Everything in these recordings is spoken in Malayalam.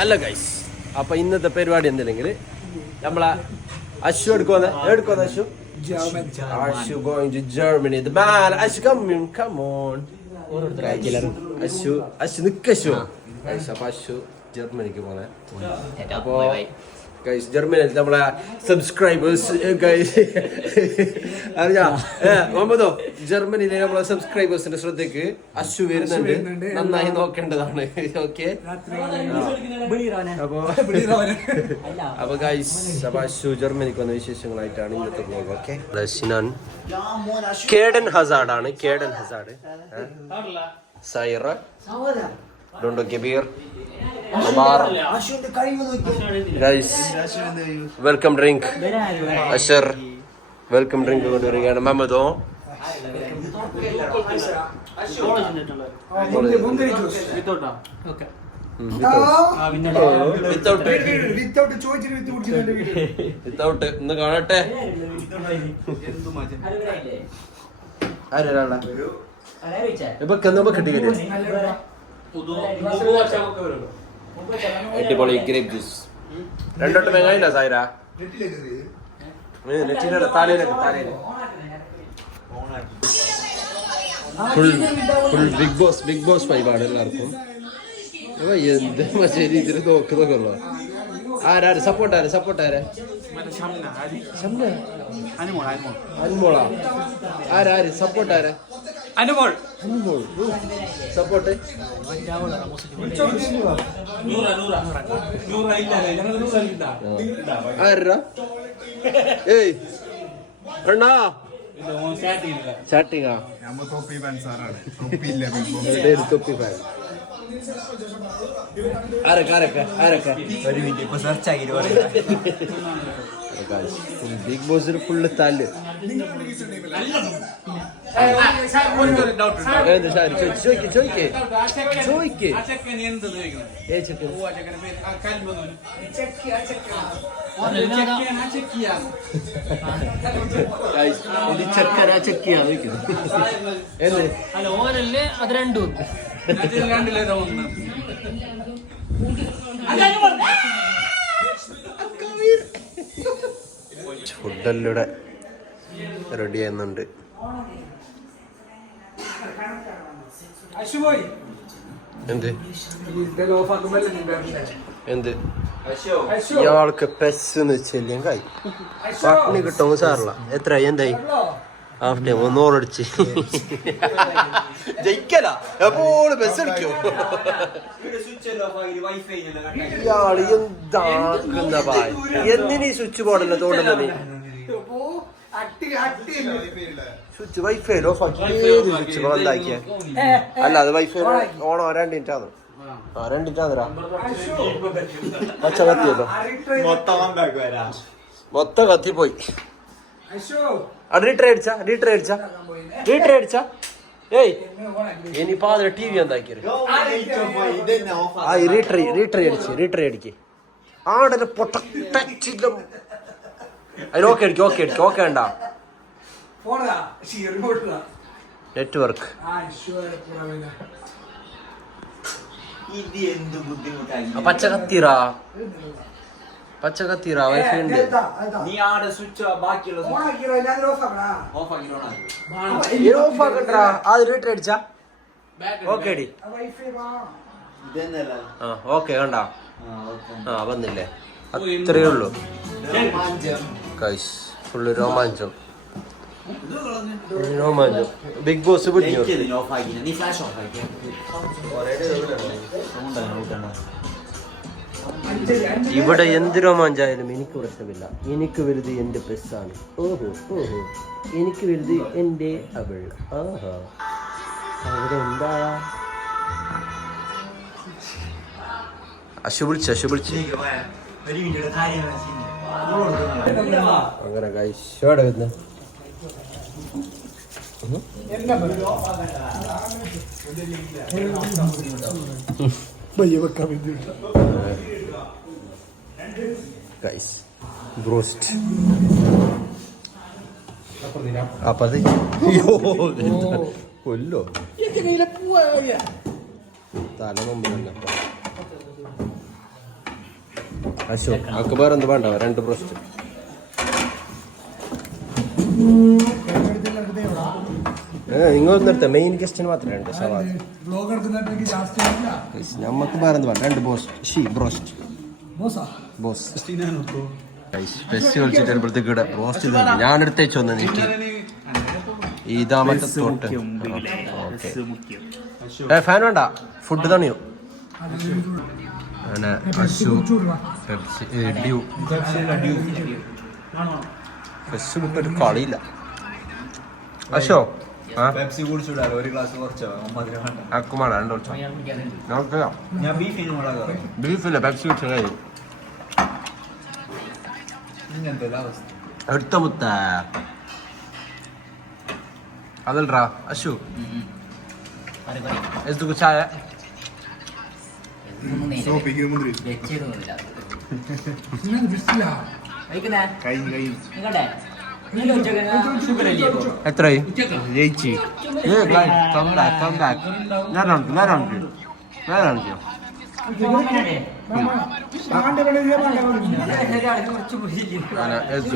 അല്ല ഗൈസ്, അപ്പൊ ഇന്നത്തെ പരിപാടി എന്തില്ലെങ്കിൽ നമ്മളെ Ashu എടുക്കുവന്ന് Ashu Ashu going to Germany. The man, Ashu, come on. Ashu, നിക്കശു. അപ്പൊ അശു ജർമ്മനിക്ക് പോണേ. അപ്പൊ ഗൈസ് ജർമ്മനിയിൽ നമ്മളെ സബ്സ്ക്രൈബേഴ്സ് ഗൈസ് അറിയാ മുഹമ്മദോ, ജർമ്മനിയിലെ നമ്മളെ സബ്സ്ക്രൈബേഴ്സിന്റെ ശ്രദ്ധയ്ക്ക് അശു വരുന്നുണ്ട്, നന്നായി നോക്കേണ്ടതാണ്. ഓക്കെ, അപ്പൊ ഗൈസ് അപ്പൊ അശു ജർമ്മനിക്ക് വന്ന വിശേഷങ്ങളായിട്ടാണ് ഇന്നത്തെ വ്ലോഗ്. ഓക്കെ, സിനാൻ കേഡൻ ഹസാർഡ് ആണ്, കേഡൻ ഹസാർഡ് സൈറ ഡോണ്ടോ Kabir guys welcome drink Ashar welcome drink കൊണ്ടുവരികയാണ്. മമതോ വിത്തൗട്ട് ഒന്ന് കാണട്ടെ. ആരാ കിട്ടിയത്? അടിപൊളി ഗ്രേപ്പ് ജ്യൂസ്. രണ്ടോട്ട് വെങ്ങായില്ല സായിര, നെറ്റിയിലല്ല തലയിലൊക്കെ, തലയില് ഫുൾ ബിഗ് ബോസ് വൈബാണ് എല്ലാവർക്കും. എന്ത് മറ്റേ രീതിയിൽ നോക്കുന്നൊക്കെ ഉള്ളു. ആരാര് സപ്പോർട്ടാര് അനുമോളാ? ആരാര് സപ്പോർട്ടാര്? അനുമോൾ സപ്പോർട്ട്. ആരാ? ഏയ് അണ്ണാ ചാട്ടിങ്ങാ തൊപ്പി ഫാൻ. ബിഗ് ബോസിൽ ഫുള്ള് തല്ല്. അത് രണ്ടും ഫുഡെല്ലാം റെഡി ചെയ്യുന്നുണ്ട്. എന്ത് ഇയാൾക്ക് പെസ്ന്ന് വെച്ചല്ലേ കൈ പട്ടിണി കിട്ടുമോ സാറില്ല. എത്ര എന്തായി ഹാഫ് ടൈം 100 അടിച്ച് ജയിക്കല എപ്പോഴും ബസ് അടിക്കോ? ഇയാള് എന്താക്കുന്ന ഭായ്, എന്തിനീ സ്വിച്ച് ബോർഡല്ല തോണ്ടുന്നത്? സ്വിച്ച് വൈഫൈ ഓഫ് ആക്കി സ്വിച്ച് ബോർഡ് എന്താക്കിയ? അല്ല അത് വൈഫൈ ഓണോ 2 മിനിറ്റ് ആണ്. 2 മിനിറ്റ് ആണോ? പച്ച കത്തിയല്ലോ, മൊത്തം കത്തിപ്പോയി. റീട്രേ അടിച്ച ഏയ് ഇനിയിപ്പോ അതിന് ടി വി എന്താക്കിയത്? റീട്രേ അടിക്ക് ആടനെ പൊട്ടില്ല. അതിനോക്കെ അടിക്കും. ഓക്കെ ഉണ്ടാ നെറ്റ്വർക്ക് പച്ച കത്തിറാ വൈഫൈ ഉണ്ട്. ഓഫ് ആക്കണ്ടാ. അത് റീട്രേ അടിച്ചാ ഓക്കെ അടി. ഓക്കെ കണ്ടാ? വന്നില്ലേ? അത്രയേ ഉള്ളൂ ഗൈസ്. ഫുള്ള് രോമാഞ്ചം. ബിഗ് ബോസ് ഇവിടെ എന്ത് രോമാഞ്ചായാലും എനിക്ക് പ്രശ്നമില്ല. എനിക്ക് വലുത് എന്റെ പെസ്സാണ്. എനിക്ക് വലുത് എന്റെ അവൾ. അവിടെ എന്താ അശു വിളിച്ച് അങ്ങനെ കഴിച്ചോടെ വരുന്ന ഗൈസ് ബ്രോസ്റ്റ്. കൊല്ലോ തല മുമ്പിലല്ല അശോ അക്ക് വേറെ എന്ത് വേണ്ട 2 ബ്രോസ്റ്റ് നിങ്ങൾ നിർത്ത മെയിൻ ഗസ്റ്റിന് മാത്രമേ ഉണ്ട് സവാദ് നമുക്ക് വേറെ എന്ത് വേണ്ട 2 ബ്രോസ്റ്റ് ബോസ് സ്പെഷ്യൽ വിളിച്ചിട്ട് ഇവിടെ ബ്രോസ്റ്റ് ഞാൻ എടുത്തേച്ചു വന്നു നീട്ടി ഇതാമത്തെ തോട്ട് ഫാൻ വേണ്ട ഫുഡ് തണിയോ അങ്ങനെ അശു പെപ്സി ഡ്യൂ പെപ്സി വിട്ടൊരു കളിയില്ല അശോ പെപ്സി കുടിച്ചുവിടാലോ ഒരു ഗ്ലാസ് കുറച്ചോ അക്കുമാണ് രണ്ടോ ഞാൻ ബീഫില്ല പെപ്സി കുടിച്ച കഴിയും ഇങ്ങനത്തെ അവസ്ഥ എടുത്ത മുത്ത അതല്ലടാ അശു എസ്തുക്ക് ചായ എത്രയായി ജയിച്ചു ഞാൻ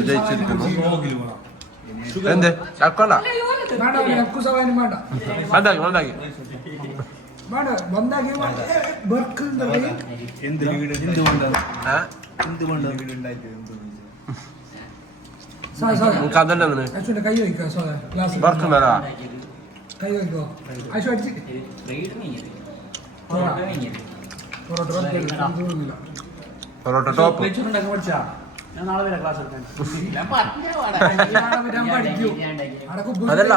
ജയിച്ചിരിക്കുന്നു എന്ത് ചക്കണ്ട പൊറോട്ട ടോപ്പ് അതല്ല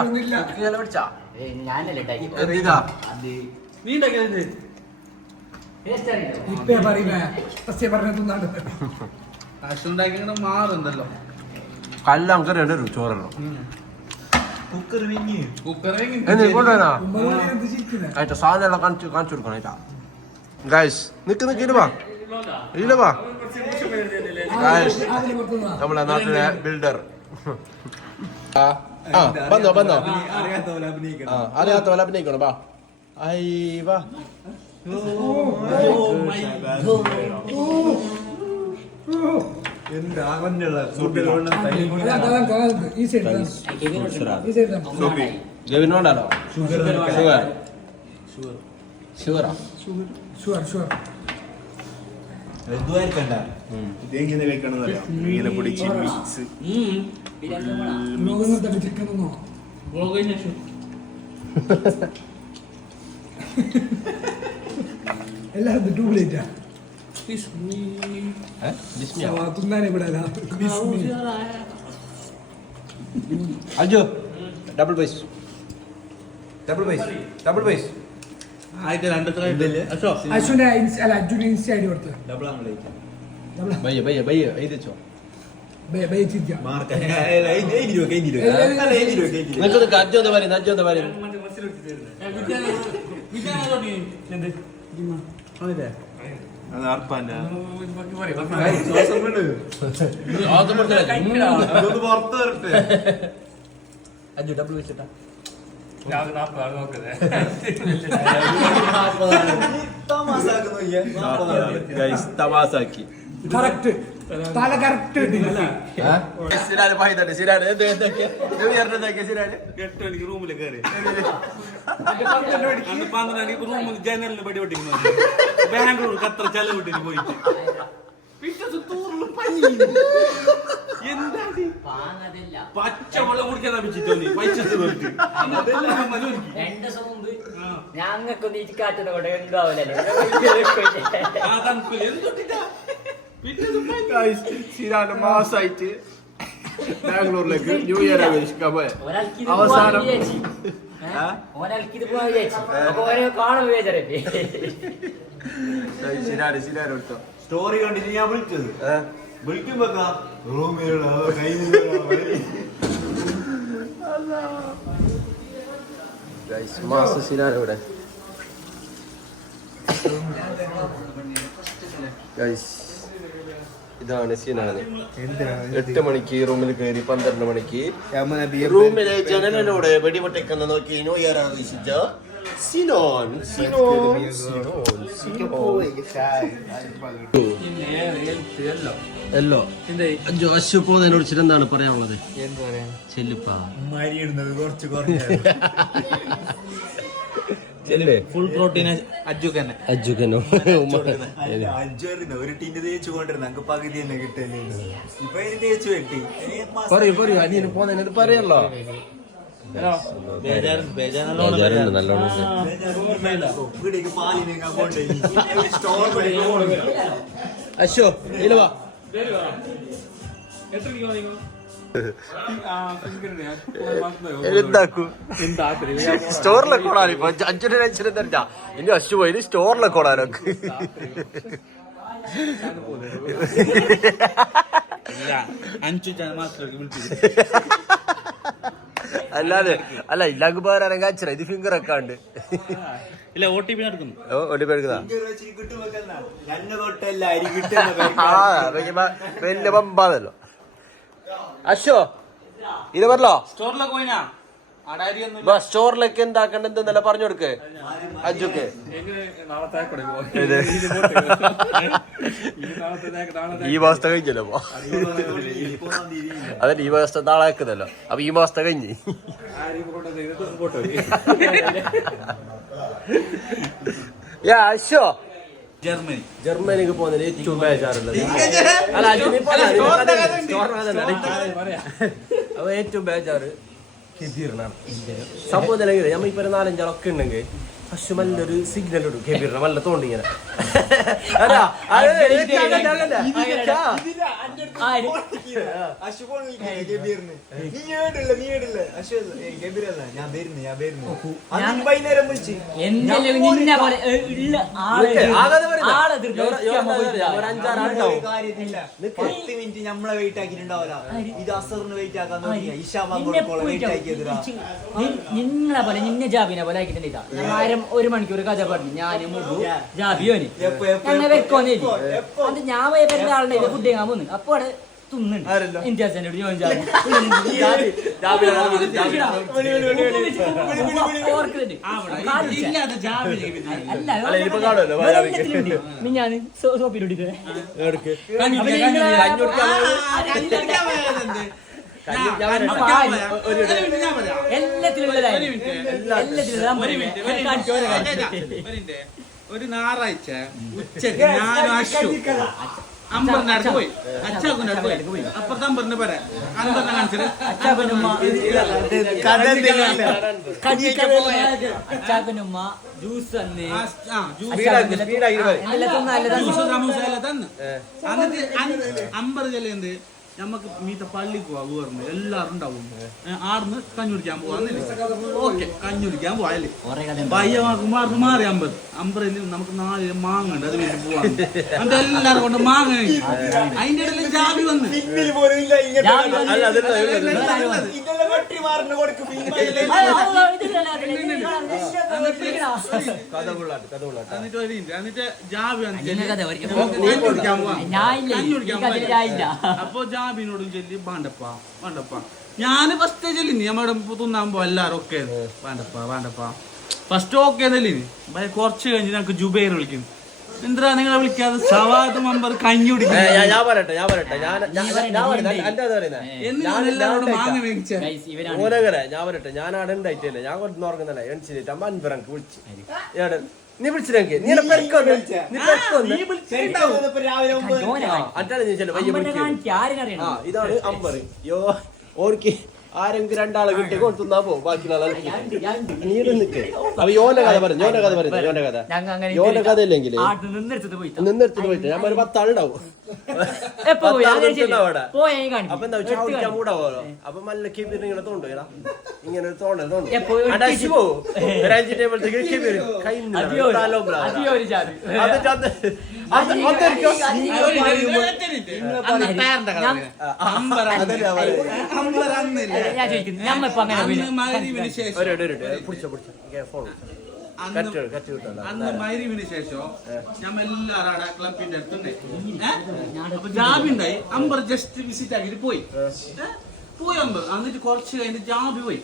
മാറുണ്ടല്ലോ കല്ല നമുക്ക് 2 ചോറല്ലോ കൊണ്ടുവരാ സാധനം എല്ലാം കാണിച്ചു കൊടുക്കണം ഗൈസ് നിക്ക് ഇടുവാ ഇല്ലവാ ഗൈസ് നമ്മളെ നാട്ടിലെ ബിൽഡർ വന്നോ അറിയാത്ത പോലെ അഭിനയിക്കണം വാ ഐ വാ ഗവിനോണ്ടാണോ ഷുഗറാ ഇതെങ്ങനെ കഴിക്കണമെന്നറിയാം ഇങ്ങനെ പൊടിച്ച് മിക്സ് എല്ലാവരും ഡ്യൂപ്ലേറ്റാ അജോ ഡബിൾ പൈസ അശ്വിന്റെ അല്ല അർജുന ഇൻസ്റ്റ ഐഡി കൊടുത്ത് ഭയ്യ എഴുതിച്ചോ അജ്ജോ എന്താ പറയുന്നത് അജു ഡബിൾ വെച്ചിട്ടാ തമാസാക്കി കറക്റ്റ് തല കറക്റ്റ് റൂമിൽ കയറി ജനലിന് പടി പൊട്ടിക്കുന്നു ബാംഗ്ലൂർ അത്ര ചെലവിട്ടിട്ട് പോയിട്ട് പച്ചവെള്ളം കുടിക്കാൻ മാസായിട്ട് ബാംഗ്ലൂരിലേക്ക് ന്യൂ ഇയർ ആഘോഷിക്കാൻ പോയ അവസാനം സ്റ്റോറി കണ്ടിട്ട് ഞാൻ വിളിച്ചത് വിളിക്കുമ്പോ റൂമിലുള്ള കൈ മാസം സിനാൻ ഇവിടെ ഇതാണ് സിനാന് 8 മണിക്ക് റൂമിൽ കയറി 12 മണിക്ക് റൂമിലെ ജനലിലൂടെ വെടിപൊട്ടിക്കുന്ന നോക്കി ന്യൂ ഇയർ ആഘോഷിച്ച Sinon. എല്ലോ അശു പോകുന്നതിനെ കുറിച്ചിട്ട് എന്താണ് പറയാനുള്ളത്? ചെല്ലുപ്പാ ഫുൾ പ്രോട്ടീൻ അജുക്കനോ ഒരു ടീന് തേച്ചു കൊണ്ടിരുന്ന നമുക്ക് പകുതി തന്നെ കിട്ടല്ലേ. ഇപ്പൊ ഇനി തേച്ചു വെട്ടി പറയൂ അനിയന് പോകുന്നതിനത് പറയല്ലോ. നല്ലോണം പാലിനേക്കാൾ കൊണ്ടേ അശോ ഇല്ല വാ എന്താക്കൂ സ്റ്റോറിലൊക്കെ ഓടാൻ ഇപ്പൊ 5 ലക്ഷം തരണ്ട. ഇനി അശു പോയി സ്റ്റോറിലൊക്കെ ഓടാനൊക്കെ അല്ലാതെ അല്ല ഇല്ലാക്ക് പോകാൻ കാച്ചറ ഇത് ഫിംഗർ ഒക്കെ ഉണ്ട്. ഇല്ല OTP നടക്കുന്നു. OTP എടുക്കുന്നതാ വലിയ പമ്പാതല്ലോ. അശോ ഇത് പറഞ്ഞോ സ്റ്റോറിലൊക്കെ പോയിനാ സ്റ്റോറിലേക്ക് എന്താക്കണ്ടെന്നല്ല പറഞ്ഞു കൊടുക്ക് അജുക്ക്. ഈ മാസത്തെ കഴിഞ്ഞല്ലോ അതല്ല ഈ മാസത്തെ നാളെ ആക്കുന്നല്ലോ. അപ്പൊ ഈ മാസത്തെ കഴിഞ്ഞ് അശോ ജർമ്മനിക്ക് പോകുന്നതിന് ഏറ്റവും ബേജാറുള്ളത് അപ്പൊ ഏറ്റവും ബേജാറ് കെബീറിനാണ്. സംഭവം നിലവിൽ നമ്മ ഇപ്പൊ 4-5 ആളൊക്കെ ഉണ്ടെങ്കിൽ പക്ഷെ നല്ലൊരു സിഗ്നൽ ഇടും കെബീറിനെ നല്ല തോണ്ടിങ്ങനെ. നമ്മളെ വെയിറ്റ് ആക്കിട്ടുണ്ടാവില്ല. ഇത് അസറിന് വെയിറ്റ് ആക്കാൻ നിങ്ങളെ പോലെ നിന്നെ ജാബിനെ പോലെ ആക്കിയിട്ടുണ്ട്. 1 മണിക്കൂർ കഥ പറഞ്ഞു ഞാനും ജാബിയോന് ഞങ്ങൾ വെക്കോന്നേ അത് ഞാൻ വരുന്ന ആളുടെ ഫുഡ് ചെയ്യാൻ പോന്നു. അപ്പൊ അവിടെ തുന്നുണ്ട് ഇന്ത്യാസോട് ജോയിൻ ജാബി ഞാൻ സോപ്പിലൂടെ ഒരു ഞായറാഴ്ച ഉച്ചക്ക് ഞാനും അശു അമ്പറിന്റെ അടുത്ത് പോയി അച്ചാക്കുന്റെ അടുത്ത് പോയി. അപ്പുറത്ത് അമ്പറിന്റെ പേരെ അമ്പറിനെ കാണിച്ചത് അച്ചാക്കനുമ്മ ജ്യൂസ് തന്നെ തന്ന്. എന്നിട്ട് അമ്പർ ചെല്ലുന്നത് നമുക്ക് മീത്ത പള്ളിക്ക് പോവാ വീർന്ന് എല്ലാവരും ഉണ്ടാവും. ആടുന്ന് കഞ്ഞി കുടിക്കാൻ പോവാന്നില്ലേ. ഓക്കെ കഞ്ഞി കുടിക്കാൻ പോയാലേ പയ്യമാർക്ക് മാറി 50 നമുക്ക് 4 മാങ്ങ ഉണ്ട്. അത് വേണ്ടി പോവാ അത് എല്ലാരും കൊണ്ട് മാങ്ങ അതിന്റെ ഇടയിൽ ജാബി വന്ന് എന്നിട്ട് ജാബി അപ്പൊ ജാബിനോടും ചൊല്ലി വേണ്ടപ്പാ ഞാൻ ഫസ്റ്റ് ചെല്ലിനി നമ്മുടെ തിന്നാകുമ്പോ എല്ലാരും ഒക്കെ വേണ്ടപ്പാ ഫസ്റ്റ് ഓക്കെ എന്നല്ലിനി കുറച്ച് കഴിഞ്ഞ് ഞങ്ങക്ക് ജുബൈർ വിളിക്കുന്നു. എന്താ നിങ്ങളെ വിളിക്കാതെ സവാദ് മെമ്പർ കഞ്ഞി കുടിക്കും. എല്ലാവരോടും മാങ്ങ മേടിച്ച ഞാൻ അവിടെ ഉണ്ടായിട്ടില്ല. ഞാൻ കുറച്ച് ഉറങ്ങുന്നല്ലേ എണിച്ചിട്ട് അമ്മ അൻപറക്ക് വിളിച്ചു. നീ വിളിച്ചിട്ടെങ്കിൽ നീ ഇതാണ് അമ്പർ. യോ ഓർക്ക് ആരെങ്കിലും 2 ആളെ കിട്ടി കൊടുത്തുന്നാ പോ. ബാക്കി നീ നിൽക്ക്. അപ്പൊ യോന്റെ കഥ പറഞ്ഞു. യോന്റെ കഥ ഇല്ലെങ്കിൽ നിന്നെടുത്തിട്ട് പോയിട്ട് ഞാൻ ഒരു 10 ആളുണ്ടാവും. അപ്പൊ എന്താ ചാവിക്കാൻ മൂടാവോ. അപ്പൊ നല്ല കെബീർ ഇങ്ങനെ തോണ്ടുക ഇങ്ങനെ തോണ്ടു അന്ന് മൈരീവിന് ശേഷം ഞമ്മ എല്ലാവരും ക്ലബിന്റെ അടുത്തുണ്ട്. അപ്പൊ ജാബി ഉണ്ടായി. അമ്പർ ജസ്റ്റ് വിസിറ്റ് ആക്കിട്ട് പോയി. പോയി എന്നിട്ട് കുറച്ച് കഴിഞ്ഞ് ജാബി പോയി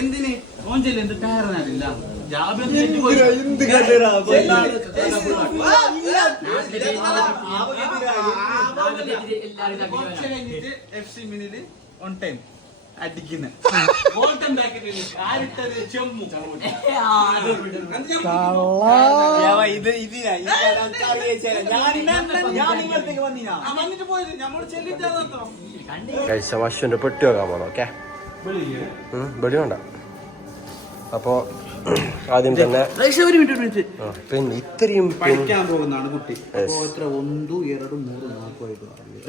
എന്തിന് ഓഞ്ചല് എന്ത് ടയറിനാരില്ല ജാബി പോയി കുറച്ച് കഴിഞ്ഞിട്ട് FC മിനില് ഓൺ ടൈം അടിക്കുന്ന ഗോൾഡൻ ബാക്കറ്റിൽ ആരിട്ടത് ചെമ്മു വന്നിട്ട് പോയത് നമ്മൾ ചെല്ലിട്ടാ അശ്വിന്റെ പെട്ടി വെക്കാൻ പോണം. ഓക്കെ, വെളിയുണ്ട. അപ്പോ ആദ്യം തന്നെ പിന്നെ ഇത്രയും പഠിക്കാൻ പോകുന്നതാണ് കുട്ടി. എത്ര 1 2 3 4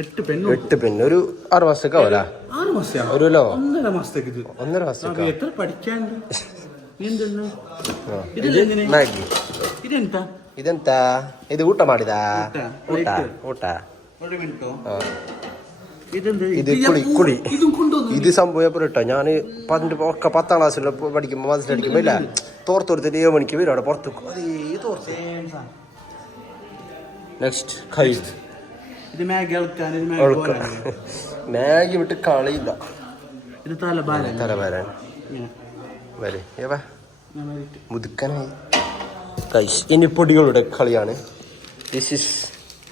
8 പെണ്ണ് ഒരു 6 മാസത്തേക്ക് ആവല 6 മാസം ഒരു കിലോ 1.5 മാസത്തേക്ക് 1.5 മാസത്തേക്ക് എത്ര പഠിക്കാണ്ട്. ಮ್ಯಾಗಿ ഇതെന്താ ಇದೆಂತ ಇದು ಊಟ ಮಾಡಿದ ಊಟ ಊಟ ഇത് കുളി ഇത് സംഭവം എപ്പോഴും ഇട്ടോ. ഞാൻ ഒക്കെ 10ാം ക്ലാസ്സിൽ പഠിക്കുമ്പോൾ മനസ്സിലടിക്കുമ്പോ ഇല്ല തോർത്തൊരുത്ത് 7 മണിക്ക് വരും അവിടെ പുറത്ത് അതേ തോർത്ത്. നെക്സ്റ്റ് ഇത് മാഗി വിട്ട് കളിയില്ല. ഇത് തലഭാരാണ് മുതുക്കനായി. ഇനി പൊടികളുടെ കളിയാണ്. This is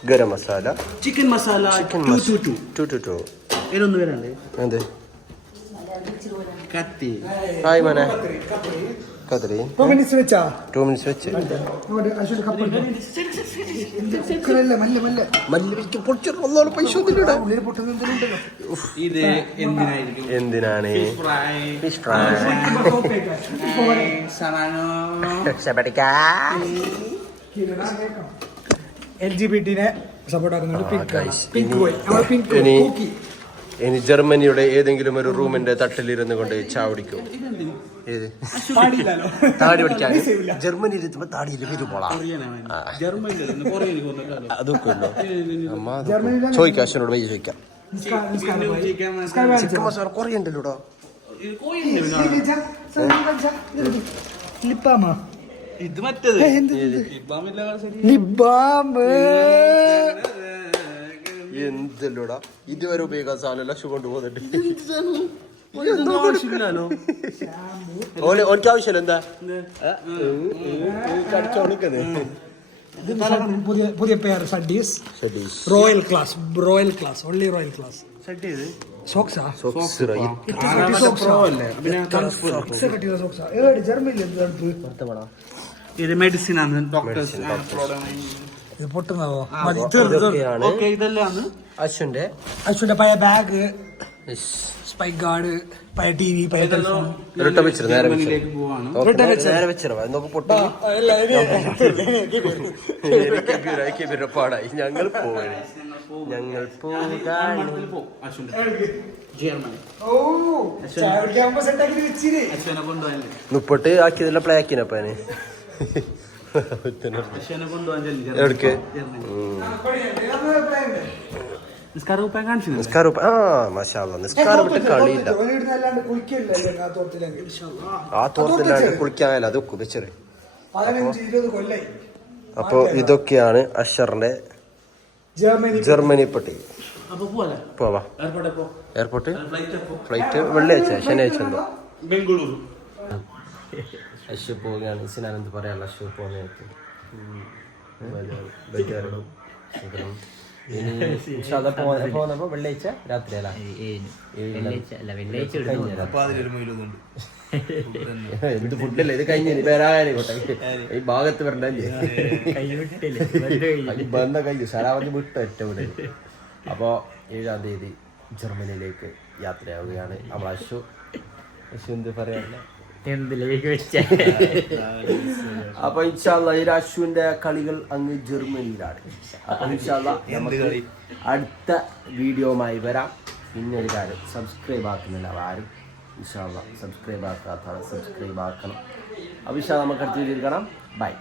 garam masala, chicken masala 222. ഇതിലൊന്ന് വരണ്ടേ എന്ത് കത്തി ഹായ് മോനെ കതിരി 2 minutes വെച്ചാ 2 minutes വെച്ച് അശ്വിന്റെ കപ്പ് മല്ലിക്ക് പൊടിച്ചോളൂ. പൈസ ഒന്നുമില്ലടാ. ഇത് എന്തിനാണ് ഫിഷ് ഫ്രൈ LGBT-നെ സപ്പോർട്ട് ആക്കുന്നുണ്ട്. ഇനി ജർമ്മനിയുടെ ഏതെങ്കിലും ഒരു റൂമിന്റെ തട്ടിലിരുന്ന് കൊണ്ട് ചാവടിക്കും. ഏത് താടി പഠിക്കാൻ ജർമ്മനിയിൽ എത്തുമ്പോ താടിയിൽ വരുമ്പോളാ അതൊക്കെ ചോദിക്കാം. അശ്വനോട് പൈസ ചോദിക്കാം. ചിക്കൻ മസാല കുറേ ഉണ്ടല്ലോടാ. ഇത് മറ്റേത് എന്തല്ലോടാ ഇതുവരെ ഉപയോഗിക്കാൻ സാധനം ലക്ഷം കൊണ്ടുപോകുന്നുണ്ട്. ഓനക്ക് ആവശ്യമല്ല. എന്താ പുതിയ പേര് സഡീസ് royal class only royal class സോക്സാ ഇത് മെഡിസിൻ ആണ്. ഡോക്ടേഴ്സ് ഇത് പൊട്ടുന്നതോ ഇതെല്ലാം അശ്വിന്റെ പഴയ ബാഗ്, സ്പൈക്ക് ഗാർഡ്, പഴയ TV, പഴയ ടെലിഫോൺ. പാടായി. ഞങ്ങൾ പോയി മുപ്പട്ട് ആക്കിയതല്ല പ്ലാക്കിനപ്പന് എവിടേക്ക് നിസ്കാരം വിട്ട് കളിയില്ല. ആ തോർത്തില്ലാണ്ട് കുളിക്കാനല്ല അത് വെക്കും വെച്ചത്. അപ്പൊ ഇതൊക്കെയാണ് അഷറിന്റെ ജർമ്മനി പട്ടി. പോവാ എയർപോർട്ട് ഫ്ലൈറ്റ് വെള്ളിയാഴ്ച ശനിയാഴ്ച എന്തോ ബംഗളൂരു. അശ്വ പോവുകയാണ്. സിനാനന്ത് പറയാനുള്ള അശ്വ പോകുന്ന പോന്നപ്പോ വെള്ളിയാഴ്ച രാത്രിയല്ല ഇത് ഫുഡല്ലേ ഇത് കഴിഞ്ഞ വരാനോട്ടെ ഈ ഭാഗത്ത് വരണ്ടല്ലേ ബന്ധ കഴിഞ്ഞു ശരാവധി വിട്ട ഏറ്റവും കൂടുതൽ. അപ്പോ 7-ാം തീയതി ജർമ്മനിയിലേക്ക് യാത്രയാവുകയാണ് നമ്മൾ. അശ്വ എന്ത് പറയാനില്ല. അപ്പൊ ഇൻഷാല്ലാ ഈ അശ്വിന്റെ കളികൾ അങ്ങ് ജർമ്മനിയിലാണ്. അപ്പൊ ഇൻഷാല്ലാ നമുക്ക് അടുത്ത വീഡിയോമായി വരാം. പിന്നെ ഒരു കാര്യം, സബ്സ്ക്രൈബ് ആക്കുന്നില്ല ആരും. ഇൻഷാല്ലാ സബ്സ്ക്രൈബ് ആക്കാത്തതാണ് സബ്സ്ക്രൈബ് ആക്കണം. അപ്പൊ ഇൻഷാല്ലാ നമുക്ക് അടുത്ത വീഡിയോയിൽ കാണാം. ബൈ.